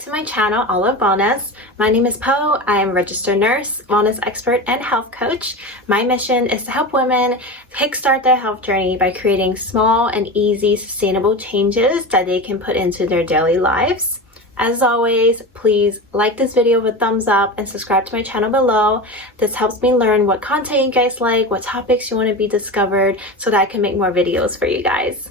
to my channel, All of Wellness. My name is Po. I am a registered nurse, wellness expert, and health coach. My mission is to help women kickstart their health journey by creating small and easy, sustainable changes that they can put into their daily lives. As always, please like this video with a thumbs up and subscribe to my channel below. This helps me learn what content you guys like, what topics you want to be discovered, so that I can make more videos for you guys.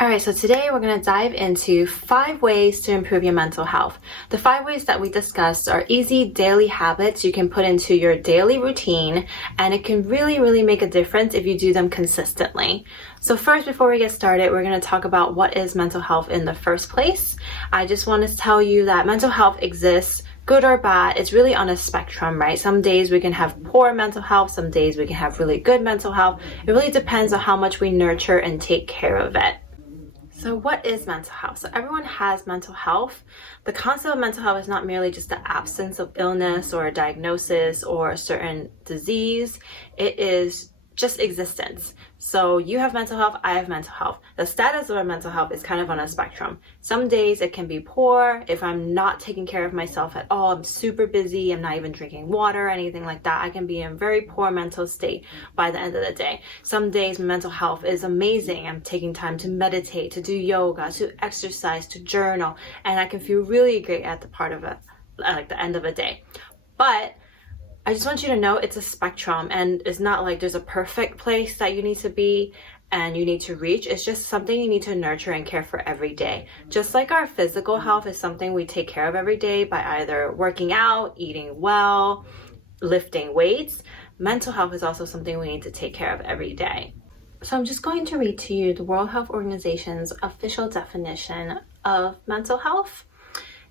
Alright, so today we're going to dive into 5 ways to improve your mental health. The 5 ways that we discussed are easy daily habits you can put into your daily routine, and it can really make a difference if you do them consistently. So first, before we get started, we're going to talk about what is mental health in the first place. I just want to tell you that mental health exists, good or bad. It's really on a spectrum, right? Some days we can have poor mental health, some days we can have really good mental health. It really depends on how much we nurture and take care of it. So what is mental health? So everyone has mental health. The concept of mental health is not merely just the absence of illness or a diagnosis or a certain disease. It is just existence. So you have mental health, I have mental health. The status of our mental health is kind of on a spectrum. Some days it can be poor. If I'm not taking care of myself at all, I'm super busy, I'm not even drinking water or anything like that, I can be in a very poor mental state by the end of the day. Some days my mental health is amazing. I'm taking time to meditate, to do yoga, to exercise, to journal, and I can feel really great at the end of a day. But I just want you to know it's a spectrum, and it's not like there's a perfect place that you need to be and you need to reach. It's just something you need to nurture and care for every day. Just like our physical health is something we take care of every day by either working out, eating well, lifting weights, mental health is also something we need to take care of every day. So I'm just going to read to you the World Health Organization's official definition of mental health.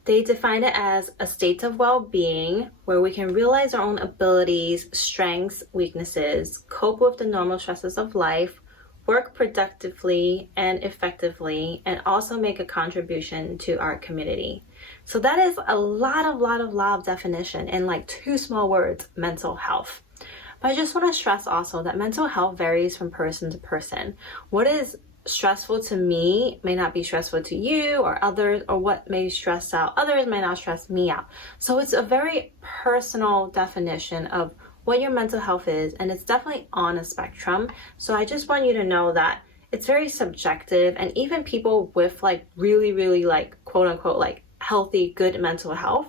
They define it as a state of well-being where we can realize our own abilities, strengths, weaknesses, cope with the normal stresses of life, work productively and effectively, and also make a contribution to our community. So that is a lot of definition in like 2 small words, mental health. But I just want to stress also that mental health varies from person to person. What is stressful to me may not be stressful to you or others, or what may stress out others may not stress me out. So it's a very personal definition of what your mental health is, and it's definitely on a spectrum. So I just want you to know that it's very subjective, and even people with like really like quote unquote like healthy, good mental health,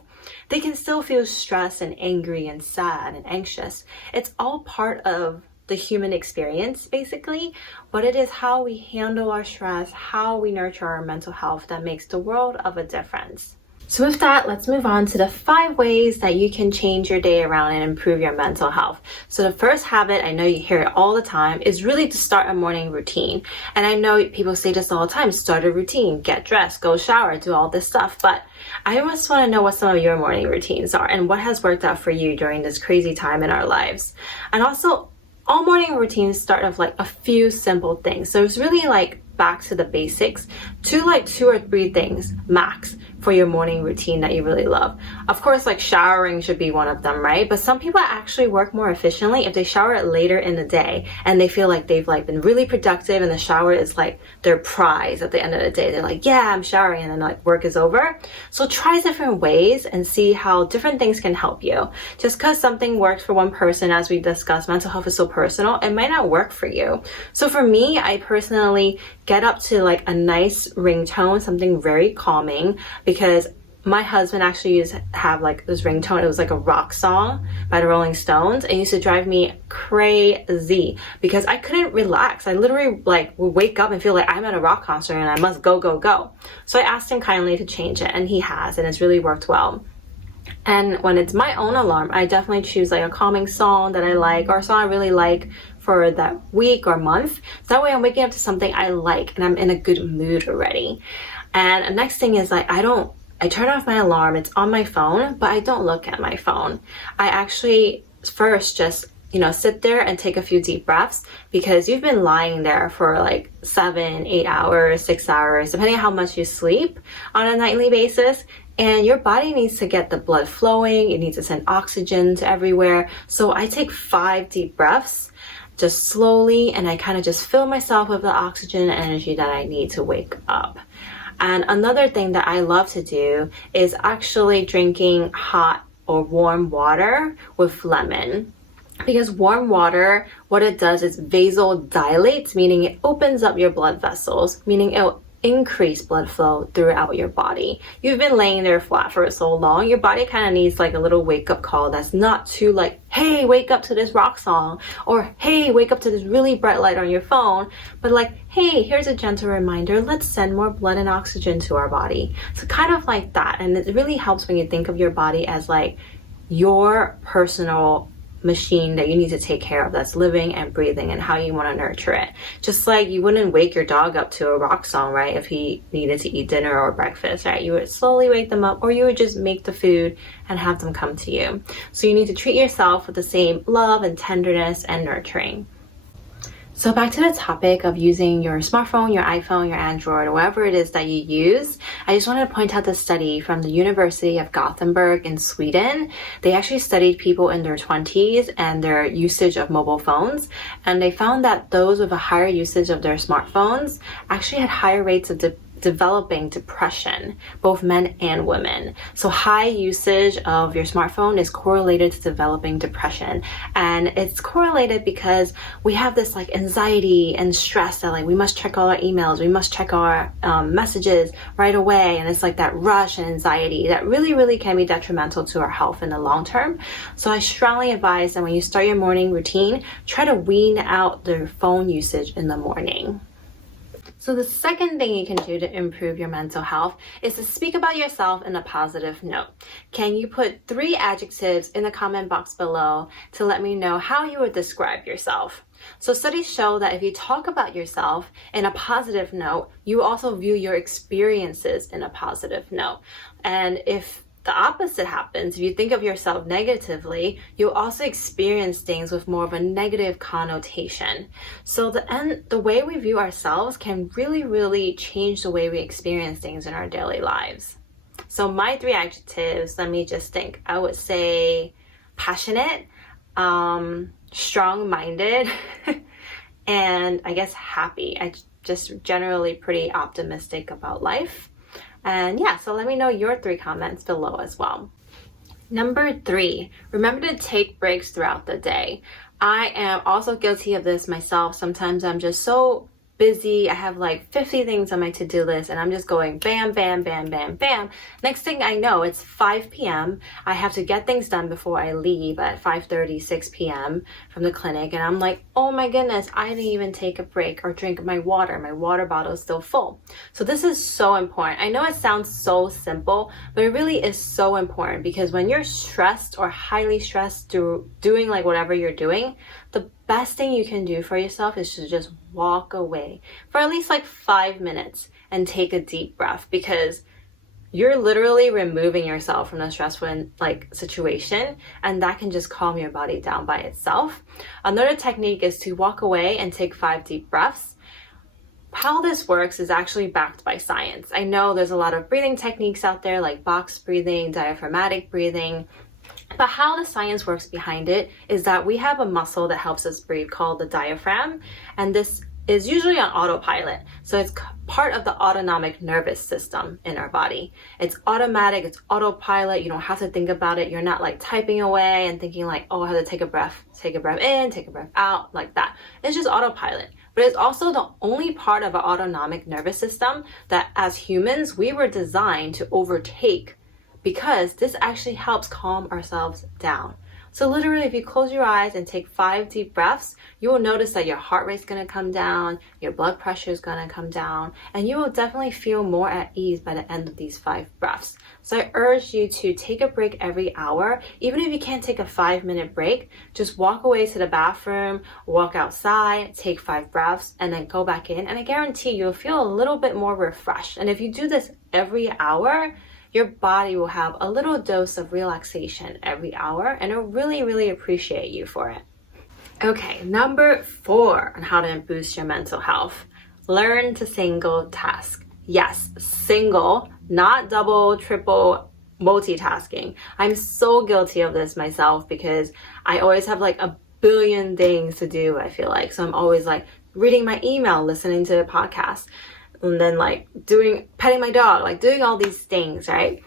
they can still feel stressed and angry and sad and anxious. It's all part of the human experience basically, but it is how we handle our stress, how we nurture our mental health that makes the world of a difference. So with that, let's move on to the 5 ways that you can change your day around and improve your mental health. So the first habit, I know you hear it all the time, is really to start a morning routine. And I know people say this all the time, start a routine, get dressed, go shower, do all this stuff. But I just want to know what some of your morning routines are and what has worked out for you during this crazy time in our lives. And also, all morning routines start with like a few simple things. So it's really like back to the basics, to like 2 or 3 things max for your morning routine that you really love. Of course, like showering should be one of them, right? But some people actually work more efficiently if they shower later in the day and they feel like they've like been really productive and the shower is like their prize at the end of the day. They're like, yeah, I'm showering, and then like work is over. So try different ways and see how different things can help you. Just because something works for one person, as we discussed, mental health is so personal, it might not work for you. So for me, I personally get up to like a nice ringtone, something very calming, because my husband actually used to have like this ringtone. It was like a rock song by the Rolling Stones. It used to drive me crazy because I couldn't relax. I literally like would wake up and feel like I'm at a rock concert and I must go. So I asked him kindly to change it, and he has, and it's really worked well. And when it's my own alarm, I definitely choose like a calming song that I like, or a song I really like for that week or month. So that way I'm waking up to something I like and I'm in a good mood already. And the next thing is like, I turn off my alarm, it's on my phone, but I don't look at my phone. I actually first just, sit there and take a few deep breaths, because you've been lying there for like 7, 8 hours, 6 hours, depending on how much you sleep on a nightly basis. And your body needs to get the blood flowing. It needs to send oxygen to everywhere. So I take 5 deep breaths, just slowly, and I kind of just fill myself with the oxygen and energy that I need to wake up. And another thing that I love to do is actually drinking hot or warm water with lemon. Because warm water, what it does is vasodilates, meaning it opens up your blood vessels, meaning it'll increase blood flow throughout your body. You've been laying there flat for so long, your body kind of needs like a little wake up call that's not too like, hey, wake up to this rock song, or hey, wake up to this really bright light on your phone, but like, hey, here's a gentle reminder, let's send more blood and oxygen to our body. So kind of like that. And it really helps when you think of your body as like your personal machine that you need to take care of, that's living and breathing, and how you want to nurture it. Just like you wouldn't wake your dog up to a rock song, right? If he needed to eat dinner or breakfast, right? You would slowly wake them up, or you would just make the food and have them come to you. So you need to treat yourself with the same love and tenderness and nurturing. So back to the topic of using your smartphone, your iPhone, your Android, or whatever it is that you use, I just wanted to point out this study from the University of Gothenburg in Sweden. They actually studied people in their 20s and their usage of mobile phones, and they found that those with a higher usage of their smartphones actually had higher rates of developing depression, both men and women. So high usage of your smartphone is correlated to developing depression. And it's correlated because we have this like anxiety and stress that like we must check all our emails, we must check our messages right away. And it's like that rush and anxiety that really, really can be detrimental to our health in the long term. So I strongly advise that when you start your morning routine, try to wean out the phone usage in the morning. So the second thing you can do to improve your mental health is to speak about yourself in a positive note. Can you put 3 adjectives in the comment box below to let me know how you would describe yourself? So studies show that if you talk about yourself in a positive note, you also view your experiences in a positive note. And if the opposite happens, if you think of yourself negatively, you'll also experience things with more of a negative connotation. So the way we view ourselves can really, really change the way we experience things in our daily lives. So my 3 adjectives, let me just think. I would say passionate, strong-minded, and I guess happy. I just generally pretty optimistic about life. And yeah, so let me know your 3 comments below as well. Number 3, remember to take breaks throughout the day. I am also guilty of this myself. Sometimes I'm just so busy. I have like 50 things on my to-do list and I'm just going bam, bam, bam, bam, bam. Next thing I know, it's 5 p.m. I have to get things done before I leave at 5:30, 6 p.m. from the clinic. And I'm like, oh my goodness, I didn't even take a break or drink my water. My water bottle is still full. So this is so important. I know it sounds so simple, but it really is so important, because when you're stressed or highly stressed doing like whatever you're doing, the best thing you can do for yourself is to just walk away for at least like 5 minutes and take a deep breath, because you're literally removing yourself from the stressful like situation, and that can just calm your body down by itself. Another technique is to walk away and take 5 deep breaths. How this works is actually backed by science. I know there's a lot of breathing techniques out there like box breathing, diaphragmatic breathing, but how the science works behind it is that we have a muscle that helps us breathe called the diaphragm, and this is usually on autopilot. So it's part of the autonomic nervous system in our body. It's automatic, it's autopilot. You don't have to think about it. You're not like typing away and thinking like, oh, I have to take a breath in, take a breath out, like that. It's just autopilot. But it's also the only part of our autonomic nervous system that as humans, we were designed to overtake, because this actually helps calm ourselves down. So literally, if you close your eyes and take 5 deep breaths, you will notice that your heart rate's going to come down, your blood pressure is going to come down, and you will definitely feel more at ease by the end of these 5 breaths. So I urge you to take a break every hour. Even if you can't take a 5-minute break, just walk away to the bathroom, walk outside, take 5 breaths, and then go back in. And I guarantee you'll feel a little bit more refreshed. And if you do this every hour, your body will have a little dose of relaxation every hour, and it'll really, really appreciate you for it. Okay, number 4 on how to boost your mental health. Learn to single task. Yes, single, not double, triple, multitasking. I'm so guilty of this myself, because I always have like a billion things to do, I feel like. So I'm always like reading my email, listening to a podcast. and then like petting my dog, like doing all these things, right?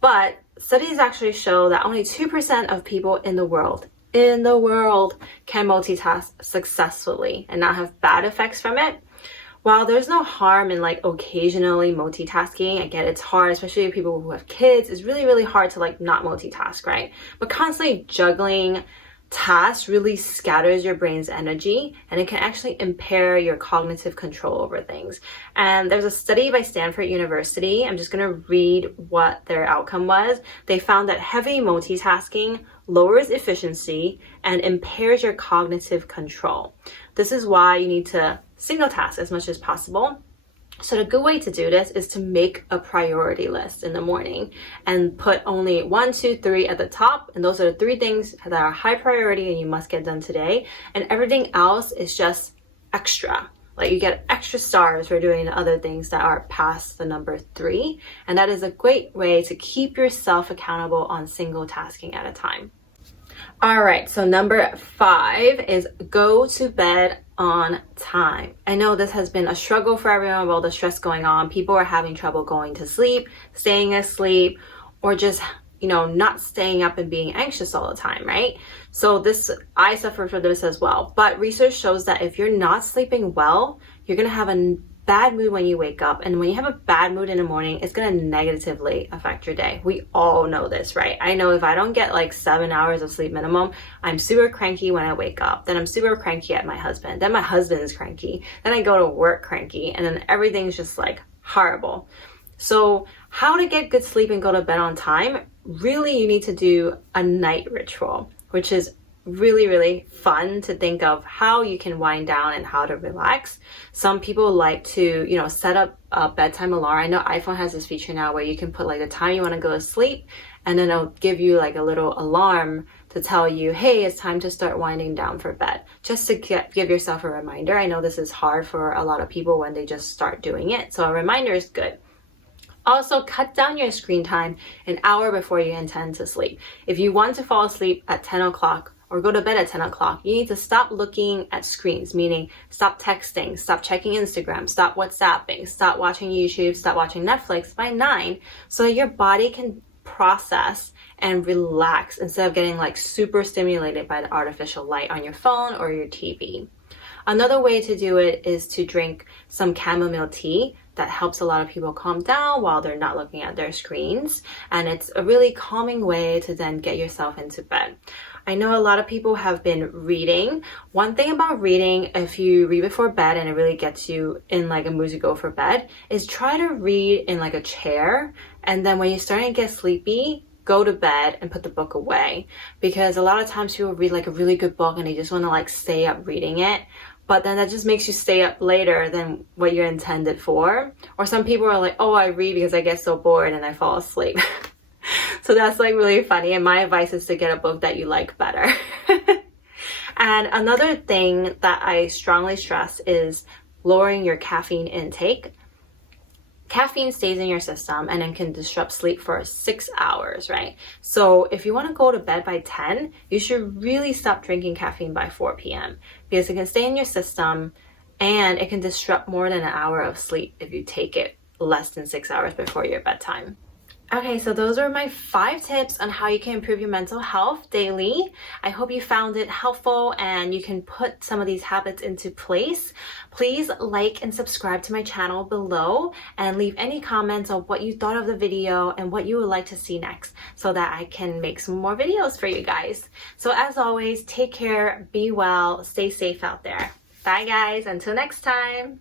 But studies actually show that only 2% of people in the world can multitask successfully and not have bad effects from it. While there's no harm in like occasionally multitasking, again, it's hard, especially people who have kids. It's really, really hard to like not multitask, right? But constantly juggling tasks really scatters your brain's energy, and it can actually impair your cognitive control over things. And there's a study by Stanford University. I'm just going to read what their outcome was. They found that heavy multitasking lowers efficiency and impairs your cognitive control. This is why you need to single task as much as possible. So the good way to do this is to make a priority list in the morning and put only 1, 2, 3 at the top. And those are the 3 things that are high priority and you must get done today. And everything else is just extra. Like you get extra stars for doing the other things that are past the number 3. And that is a great way to keep yourself accountable on single tasking at a time. All right, so number 5 is go to bed on time. I know this has been a struggle for everyone with all the stress going on. People are having trouble going to sleep, staying asleep, or just, not staying up and being anxious all the time, right? So I suffer from this as well. But research shows that if you're not sleeping well, you're going to have a bad mood when you wake up. And when you have a bad mood in the morning, it's going to negatively affect your day. We all know this, right? I know if I don't get like 7 hours of sleep minimum, I'm super cranky when I wake up. Then I'm super cranky at my husband. Then my husband is cranky. Then I go to work cranky. And then everything's just like horrible. So how to get good sleep and go to bed on time? Really, you need to do a night ritual, which is really, really fun to think of how you can wind down and how to relax. Some people like to, set up a bedtime alarm. I know iPhone has this feature now where you can put like the time you want to go to sleep, and then it'll give you like a little alarm to tell you, hey, it's time to start winding down for bed, just to give yourself a reminder. I know this is hard for a lot of people when they just start doing it. So a reminder is good. Also, cut down your screen time an hour before you intend to sleep. If you want to fall asleep at 10 o'clock or go to bed at 10 o'clock, you need to stop looking at screens, meaning stop texting, stop checking Instagram, stop WhatsApping, stop watching YouTube, stop watching Netflix by 9, so that your body can process and relax instead of getting like super stimulated by the artificial light on your phone or your TV. Another way to do it is to drink some chamomile tea. That helps a lot of people calm down while they're not looking at their screens. And it's a really calming way to then get yourself into bed. I know a lot of people have been reading. One thing about reading, if you read before bed and it really gets you in like a mood to go for bed, is try to read in like a chair. And then when you're starting to get sleepy, go to bed and put the book away. Because a lot of times people read like a really good book and they just want to like stay up reading it. But then that just makes you stay up later than what you're intended for. Or some people are like, oh, I read because I get so bored and I fall asleep. So that's like really funny. And my advice is to get a book that you like better. And another thing that I strongly stress is lowering your caffeine intake. Caffeine stays in your system and then can disrupt sleep for 6 hours, right? So if you want to go to bed by 10, you should really stop drinking caffeine by 4 p.m. because it can stay in your system and it can disrupt more than an hour of sleep if you take it less than 6 hours before your bedtime. Okay, so those are my 5 tips on how you can improve your mental health daily. I hope you found it helpful and you can put some of these habits into place. Please like and subscribe to my channel below and leave any comments on what you thought of the video and what you would like to see next so that I can make some more videos for you guys. So as always, take care, be well, stay safe out there. Bye guys, until next time.